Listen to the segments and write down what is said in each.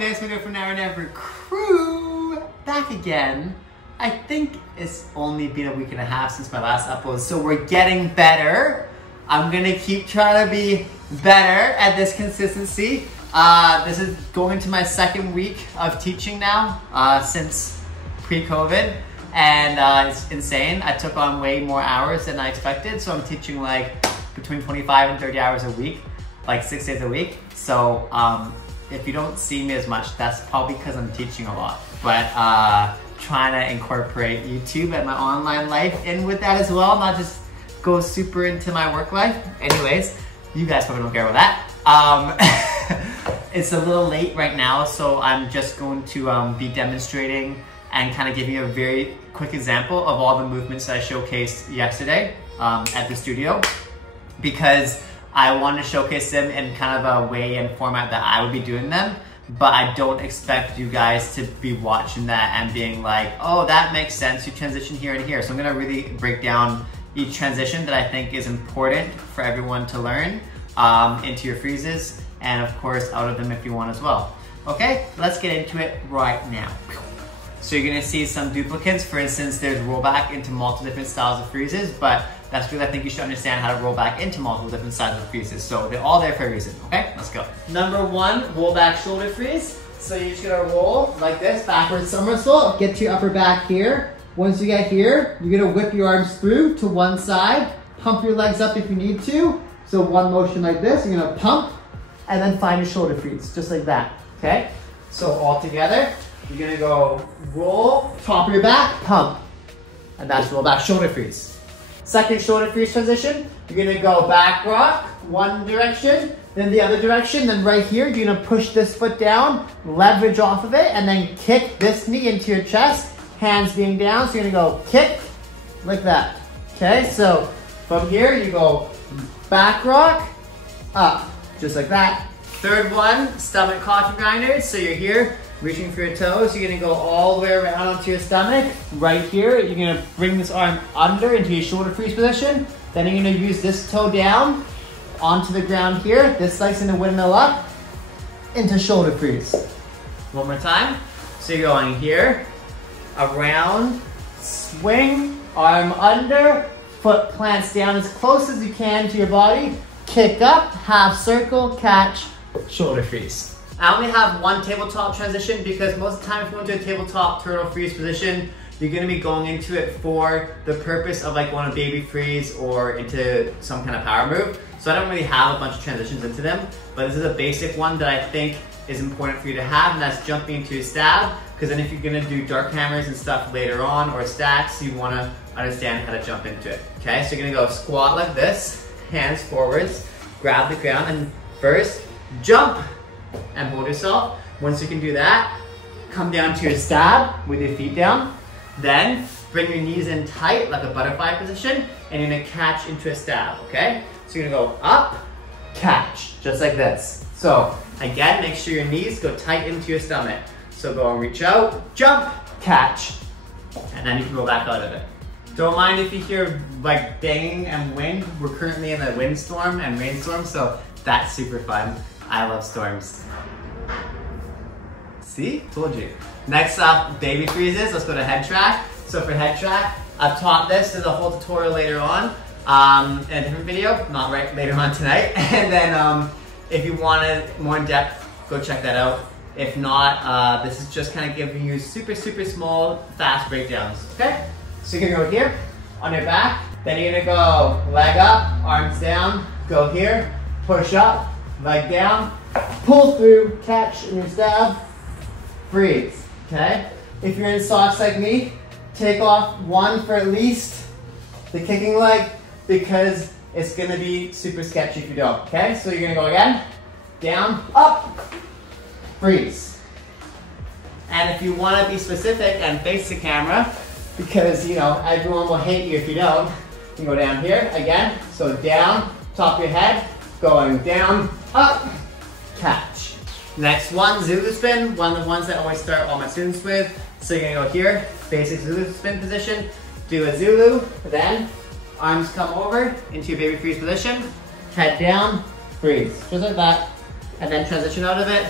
Magnus.Magneto from Now or Never crew back again. I think it's only been a week and a half since my last upload, so we're getting better. I'm gonna keep trying to be better at this consistency. This is going into my second week of teaching now since pre-COVID, and it's insane. I took on way more hours than I expected, so I'm teaching like between 25 and 30 hours a week, like 6 days a week. So if you don't see me as much, that's probably because I'm teaching a lot. But trying to incorporate YouTube and my online life in with that as well, not just go super into my work life. Anyways, you guys probably don't care about that. It's a little late right now, so I'm just going to be demonstrating and kind of giving you a very quick example of all the movements that I showcased yesterday at the studio, because I want to showcase them in kind of a way and format that I would be doing them, but I don't expect you guys to be watching that and being like, oh, that makes sense, you transition here and here. So I'm gonna really break down each transition that I think is important for everyone to learn into your freezes, and of course out of them if you want as well. Okay, let's get into it right now. So you're gonna see some duplicates. For instance, there's rollback into multiple different styles of freezes, but that's because I think you should understand how to roll back into multiple different styles of freezes. So they're all there for a reason, okay? Let's go. Number one, roll back shoulder freeze. So you're just gonna roll like this, backwards somersault, get to your upper back here, Once you get here, you're gonna whip your arms through to one side, pump your legs up if you need to. So one motion like this, you're gonna pump, and then find a shoulder freeze, just like that, okay? So all together, you're gonna go roll, top of your back, pump, and that's roll back, shoulder freeze. Second shoulder freeze transition, you're gonna go back rock, one direction, then the other direction, then right here, you're gonna push this foot down, leverage off of it, and then kick this knee into your chest, hands being down, so you're gonna go kick, like that, okay? So from here, you go back rock, up, just like that. Third one, stomach coffee grinders, so you're here, reaching for your toes, you're gonna go all the way around onto your stomach. Right here, you're gonna bring this arm under into your shoulder freeze position, then you're gonna use this toe down, onto the ground here, this leg's gonna windmill up, into shoulder freeze. One more time, so you're going here, around, swing, arm under, foot plants down as close as you can to your body, kick up, half circle, catch, shoulder freeze. I only have one tabletop transition because most of the time if you go into a tabletop turtle freeze position, you're gonna be going into it for the purpose of like going to baby freeze or into some kind of power move. So I don't really have a bunch of transitions into them, but this is a basic one that I think is important for you to have, and that's jumping into a stab, because then if you're gonna do dark hammers and stuff later on or stacks, you wanna understand how to jump into it, okay? So you're gonna go squat like this, hands forwards, grab the ground, and first, jump and hold yourself. Once you can do that, come down to your stab with your feet down, then bring your knees in tight like a butterfly position, and you're gonna catch into a stab, okay? So you're gonna go up, catch, just like this. So again, make sure your knees go tight into your stomach. So go and reach out, jump, catch, and then you can go back out of it. Don't mind if you hear like banging and wind. We're currently in a windstorm and rainstorm, so that's super fun. I love storms. See, told you. Next up, baby freezes. Let's go to head track. So for head track, I've taught this. There's a whole tutorial later on in a different video, not right later on tonight. And then if you wanted more in depth, go check that out. If not, this is just kind of giving you super, super small, fast breakdowns, okay? So you're gonna go here, on your back, then you're gonna go leg up, arms down, go here, push up, leg down, pull through, catch in your stab, freeze, okay? If you're in socks like me, take off one for at least the kicking leg, because it's gonna be super sketchy if you don't, okay? So you're gonna go again, down, up, freeze. And if you wanna be specific and face the camera, because you know, everyone will hate you if you don't, you can go down here again, so down, top of your head, going down, up, catch. Next one, Zulu spin, one of the ones that I always start all my students with. So you're gonna go here, basic Zulu spin position, do a Zulu, then arms come over into your baby freeze position, head down, freeze, just like that, and then transition out of it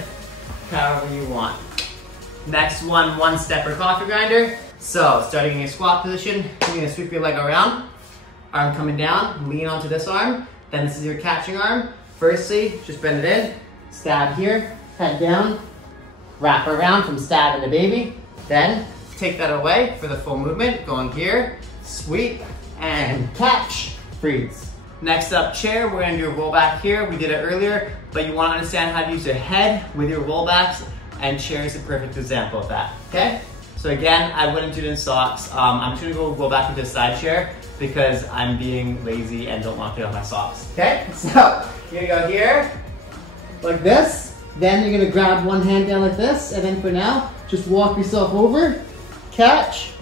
however you want. Next one, one stepper coffee grinder. So starting in your squat position, you're gonna sweep your leg around, arm coming down, lean onto this arm, then this is your catching arm. Firstly, just bend it in, stab here, head down, wrap around from stab into baby, then take that away for the full movement, going here, sweep, and catch, freeze. Next up, chair, we're gonna do a roll back here. We did it earlier, but you wanna understand how to use your head with your rollbacks, and chair is a perfect example of that, okay? So again, I wouldn't do it in socks. I'm just gonna go roll back into a side chair because I'm being lazy and don't want to get on my socks, okay? So, you're gonna go here, like this, then you're gonna grab one hand down like this, and then for now, just walk yourself over, catch,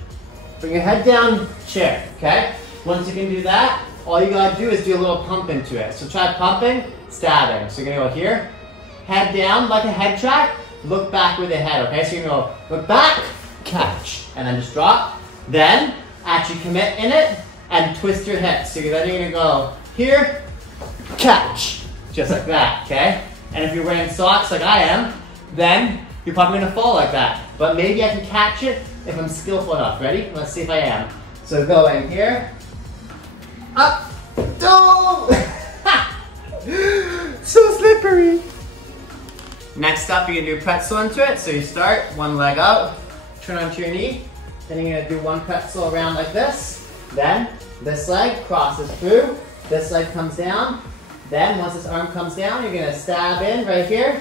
bring your head down, chair, okay? Once you can do that, all you gotta do is do a little pump into it. So try pumping, stabbing. So you're gonna go here, head down like a head track, look back with the head, okay? So you're gonna go, look back, catch, and then just drop. Then, actually commit in it, and twist your hips. So then you're gonna go here, catch, just like that, okay? And if you're wearing socks like I am, then you're probably gonna fall like that. But maybe I can catch it if I'm skillful enough. Ready? Let's see if I am. So go in here, up, down. So slippery. Next up, you're gonna do pretzel into it. So you start, one leg out, turn onto your knee, Then you're gonna do one pretzel around like this. Then this leg crosses through. This leg comes down. Then once this arm comes down, you're gonna stab in right here.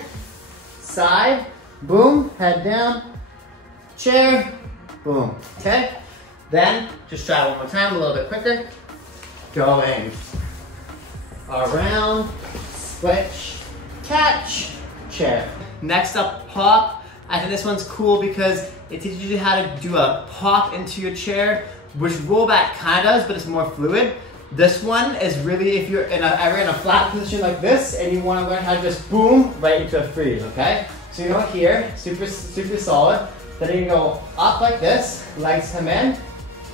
Side, boom, head down, chair, boom, okay? Then just try it one more time, a little bit quicker. Going around, switch, catch, chair. Next up, pop. I think this one's cool because it teaches you how to do a pop into your chair, which rollback kind of does, but it's more fluid. This one is really if you're ever in a flat position like this and you want to learn how to just boom right into a freeze, okay? So you go here, super solid. Then you go up like this, legs come in.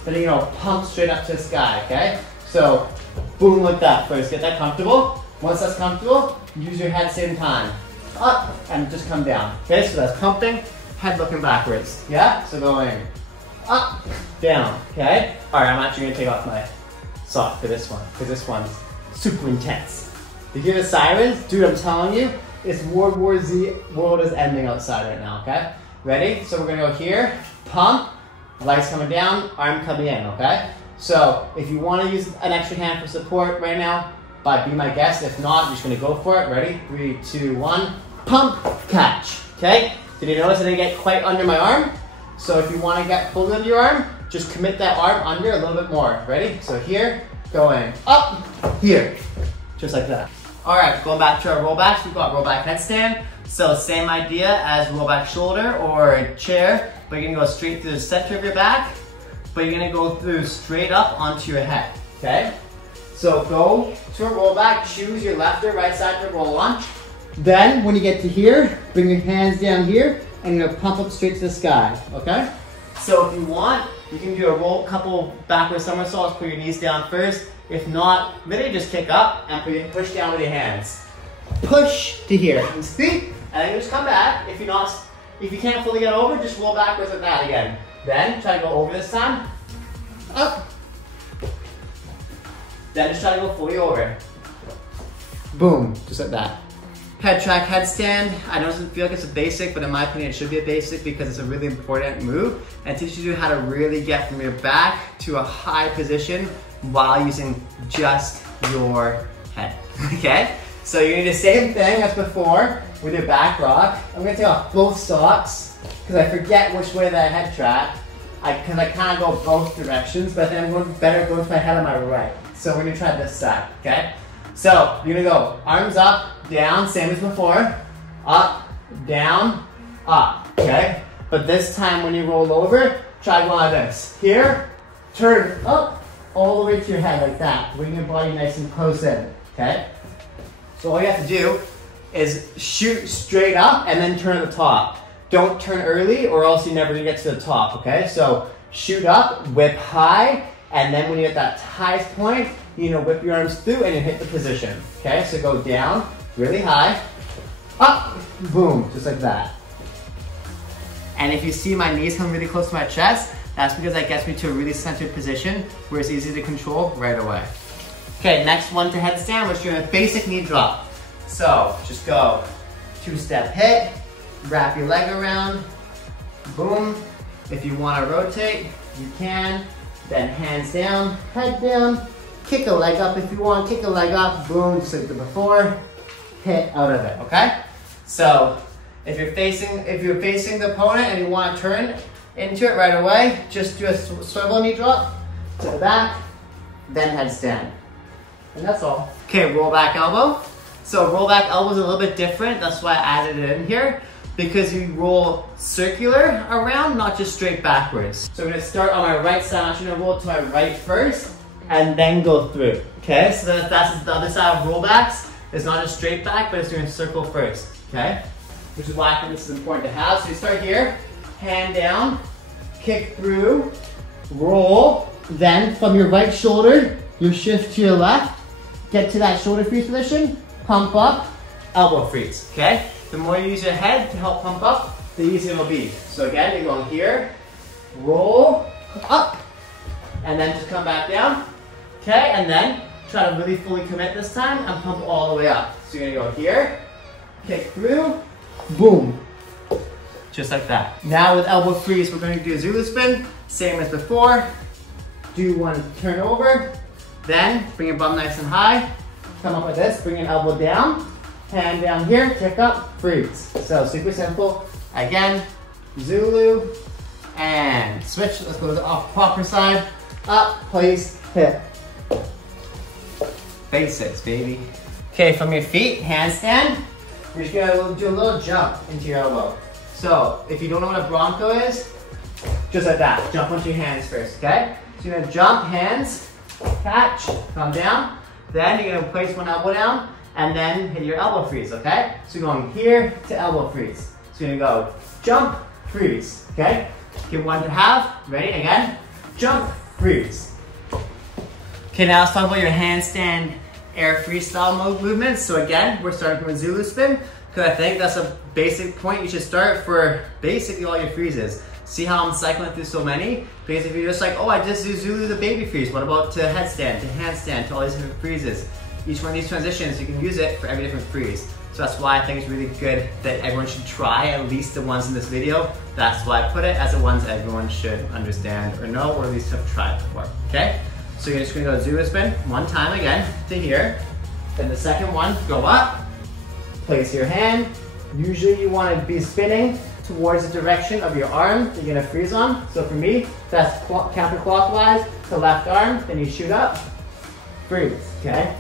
Then you go pump straight up to the sky, okay? So boom like that first, get that comfortable. Once that's comfortable, use your head same time. Up and just come down, okay? So that's pumping, head looking backwards, yeah? So going up, down, okay? All right, I'm actually gonna take off my sock for this one, because this one's super intense. You hear the sirens? Dude, I'm telling you, it's World War Z, world is ending outside right now, okay? Ready? So we're gonna go here, pump, legs coming down, arm coming in, okay? So if you wanna use an extra hand for support right now, be my guest. If not, I'm just gonna go for it. Ready? 3, 2, 1, pump, catch, okay? Did you notice I didn't get quite under my arm? So if you wanna get fully under your arm, just commit that arm under a little bit more. Ready? So here, going up, here, just like that. All right, going back to our rollbacks, we've got rollback headstand. So same idea as rollback shoulder or chair, but you're gonna go straight through the center of your back, but you're gonna go through straight up onto your head, okay? So go to a rollback, choose your left or right side to roll on. Then when you get to here, bring your hands down here, and you're gonna pump up straight to the sky, okay? So if you want, you can do a couple backward somersaults, put your knees down first. If not, literally just kick up and push down with your hands. Push to here, and see? And then just come back. If you can't fully get over, just roll backwards like that again. Then try to go over this time. Up. Then just try to go fully over. Boom, just like that. Head track headstand. I know it doesn't feel like it's a basic, but in my opinion, it should be a basic because it's a really important move and it teaches you how to really get from your back to a high position while using just your head, okay? So you're gonna do the same thing as before with your back rock. I'm gonna take off both socks because I forget which way that head track. Because I kind of go both directions, but then I'm going better go with my head on my right. So we're gonna try this side, okay? So you're gonna go arms up, down, same as before. Up, down, up, okay? But this time when you roll over, try going like this. Here, turn up, all the way to your head like that. Bring your body nice and close in, okay? So all you have to do is shoot straight up and then turn at the top. Don't turn early or else you never get to the top, okay? So shoot up, whip high, and then when you're at that highest point, you know, whip your arms through and you hit the position, okay? So go down, really high, up, boom, just like that. And if you see my knees come really close to my chest, that's because that gets me to a really centered position where it's easy to control right away. Okay, next one to headstand, which you're in a basic knee drop. So just go 2-step hit, wrap your leg around, boom. If you want to rotate, you can. Then hands down, head down, kick a leg up if you want, kick a leg up, boom, just like the before, hit out of it, okay? So if you're facing the opponent and you want to turn into it right away, just do a swivel knee drop to the back, then headstand. And that's all. Okay, roll back elbow. So roll back elbow is a little bit different, that's why I added it in here, because you roll circular around, not just straight backwards. So I'm gonna start on my right side, I'm actually gonna roll to my right first, and then go through, okay? So that's the other side of rollbacks. It's not just straight back, but it's doing circle first, okay? Which is why I think this is important to have. So you start here, hand down, kick through, roll, then from your right shoulder, you shift to your left, get to that shoulder freeze position, pump up, elbow freeze, okay? The more you use your head to help pump up, the easier it'll be. So again, you're going here, roll, up, and then just come back down, okay? And then try to really fully commit this time and pump all the way up. So you're gonna go here, kick through, boom. Just like that. Now with elbow freeze, we're going to do a Zulu spin. Same as before. Do one turn over. Then bring your bum nice and high. Come up like this, bring your elbow down. Hand down here, kick up, freeze. So super simple. Again, Zulu, and switch. Let's go to the proper side. Up, place, hit. Basics, baby. Okay, from your feet, handstand. You're just gonna do a little jump into your elbow. So if you don't know what a Bronco is, just like that. Jump onto your hands first, okay? So you're gonna jump, hands, catch, come down. Then you're gonna place one elbow down, and then hit your elbow freeze, okay? So you're going here to elbow freeze. So you're gonna go jump, freeze, okay? Give one to half, ready, again. Jump, freeze. Okay, now let's talk about your handstand air freestyle movements. So again, we're starting from a Zulu spin, because I think that's a basic point you should start for basically all your freezes. See how I'm cycling through so many? Because if you're just like, oh, I just do Zulu the baby freeze, what about to headstand, to handstand, to all these different freezes? Each one of these transitions, you can use it for every different freeze. So that's why I think it's really good that everyone should try at least the ones in this video. That's why I put it as the ones everyone should understand or know, or at least have tried before, okay? So you're just gonna go Zulu spin one time again to here. Then the second one, go up, place your hand. Usually you wanna be spinning towards the direction of your arm that you're gonna freeze on. So for me, that's counterclockwise to left arm, then you shoot up, freeze, okay?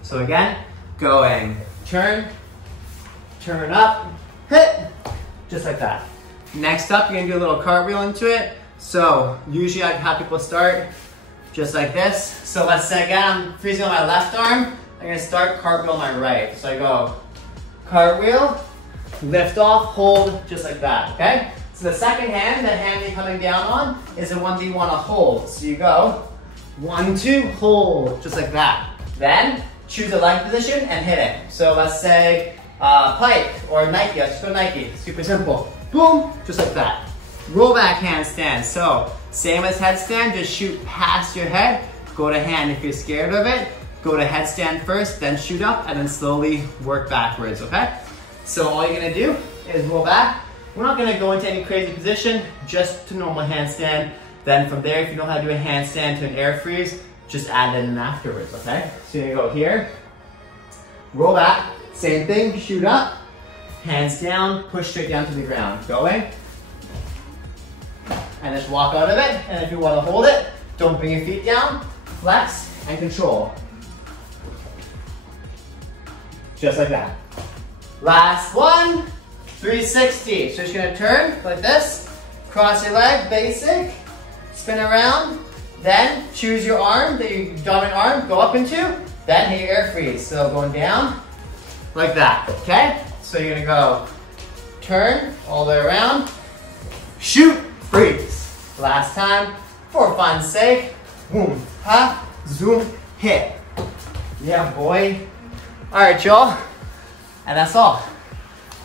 So again, going turn, turn up, hit, just like that. Next up, you're gonna do a little cartwheel into it. So usually I have people start just like this. So let's say again, I'm freezing on my left arm. I'm gonna start cartwheel on my right. So I go cartwheel, lift off, hold, just like that, okay? So the second hand, the hand you're coming down on, is the one that you wanna hold. So you go 1, 2, hold, just like that. Then choose a leg position and hit it. So let's say pike or Nike, let's just go Nike, super simple. Boom, just like that. Roll back handstand. So same as headstand, just shoot past your head, go to hand. If you're scared of it, go to headstand first, then shoot up, and then slowly work backwards, okay? So all you're gonna do is roll back. We're not gonna go into any crazy position, just to normal handstand. Then from there, if you know how to do a handstand to an air freeze, just add it in afterwards, okay? So you're gonna go here, roll back, same thing, shoot up, hands down, push straight down to the ground. Going, and just walk out of it. And if you wanna hold it, don't bring your feet down, flex and control. Just like that. Last one, 360. So you're just gonna turn like this, cross your leg, basic, spin around, then choose your arm, the dominant arm, go up into, then hit your air freeze. So going down, like that, okay? So you're gonna go turn all the way around, shoot, freeze. Last time, for fun's sake, boom, ha, zoom, hit. Yeah, boy. All right, y'all, and that's all.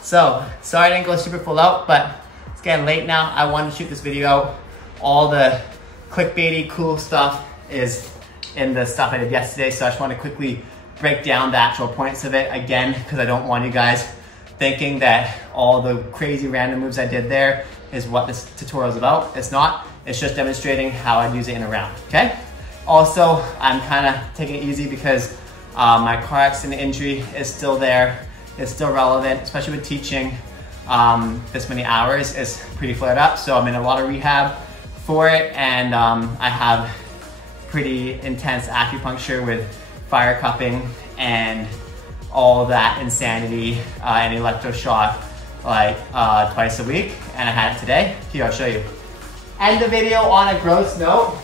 So, sorry I didn't go super full out, but it's getting late now. I wanted to shoot this video out. All the clickbaity, cool stuff is in the stuff I did yesterday, so I just want to quickly break down the actual points of it again, because I don't want you guys thinking that all the crazy random moves I did there is what this tutorial is about. It's not. It's just demonstrating how I'd use it in a round, okay? Also, I'm kind of taking it easy because my car accident injury is still there. It's still relevant, especially with teaching this many hours. It's pretty flared up, so I'm in a lot of rehab for it, and I have pretty intense acupuncture with fire cupping and all that insanity and electroshock like twice a week, and I had it today. Here, I'll show you. End the video on a gross note.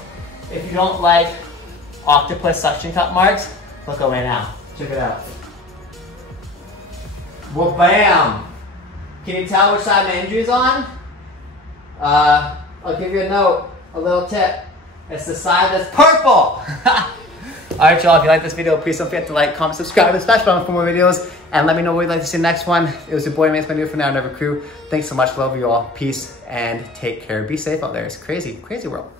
If you don't like octopus suction cup marks, look away now. Check it out. Well, bam! Can you tell which side my injury's on? I'll give you a note, a little tip. It's the side that's purple! Alright y'all, if you like this video, please don't forget to like, comment, subscribe, and smash button for more videos. And let me know what you'd like to see next one. It was your boy, Magnus.Magneto from Now Never Crew. Thanks so much, love you all. Peace, and take care. Be safe out there. It's crazy, crazy world.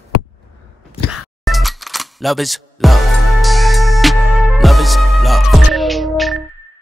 Love is love. Love is love.